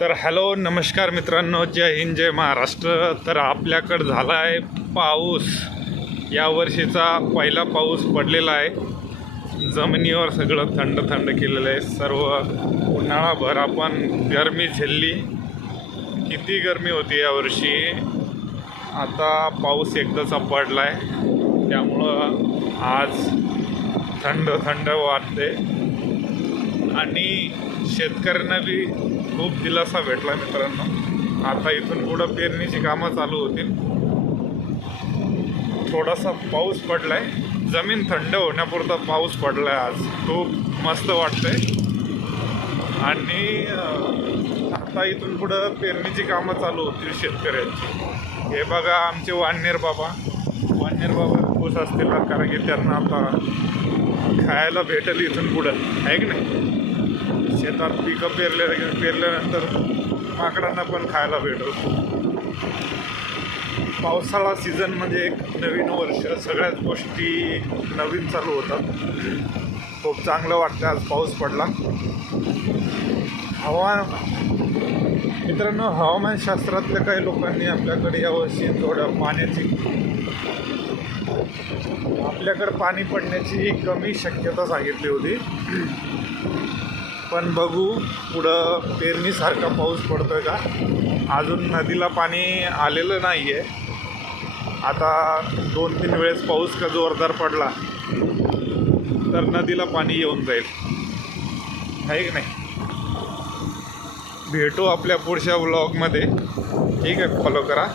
तर हॅलो नमस्कार मित्रांनो, जय हिंद जय महाराष्ट्र. तर आपल्याकडं झाला आहे पाऊस. यावर्षीचा पहिला पाऊस पडलेला आहे. जमिनीवर सगळं थंड थंड केलेलं आहे. सर्व उन्हाळाभर आपण गरमी झेलली. किती गरमी होती यावर्षी. आता पाऊस एकदाचा पडला आहे, त्यामुळं आज थंड थंड वाटते आणि शेतकऱ्यांना बी खूप दिलासा भेटला मित्रांनो. आता इथून पुढं पेरणीची कामं चालू होतील. थोडासा पाऊस पडलाय, जमीन थंड होण्यापुरता पाऊस पडलाय. आज खूप मस्त वाटतंय आणि आता इथून पुढं पेरणीची कामं चालू होतील शेतकऱ्यांची. हे बघा आमचे वाननेर बाबा खुश असतील, कारण की त्यांना आता खायला भेटेल इथून पुढं, आहे की नाही. शेतात पिकं पेरल्यानंतर माकडांना पण खायला भेटल. पावसाळा सीझन म्हणजे एक नवीन वर्ष, सगळ्याच गोष्टी नवीन चालू होतात. खूप चांगलं वाटतं आज पाऊस पडला. मित्रांनो, हवामानशास्त्रातल्या काही लोकांनी आपल्याकडे यावर्षी थोडं आपल्याकडे पाणी पडण्याची कमी शक्यता सांगितली होती. पण बघू पुढं पेरणीसारखा पाऊस पडतोय का. अजून नदीला पाणी आलेलं नाही आहे. आता 2-3 वेळेस पाऊस का जोरदार पडला तर नदीला पाणी येऊन जाईल, आहे की नाही. भेटू आपल्या पुढच्या व्लॉगमध्ये. ठीक आहे, फॉलो करा.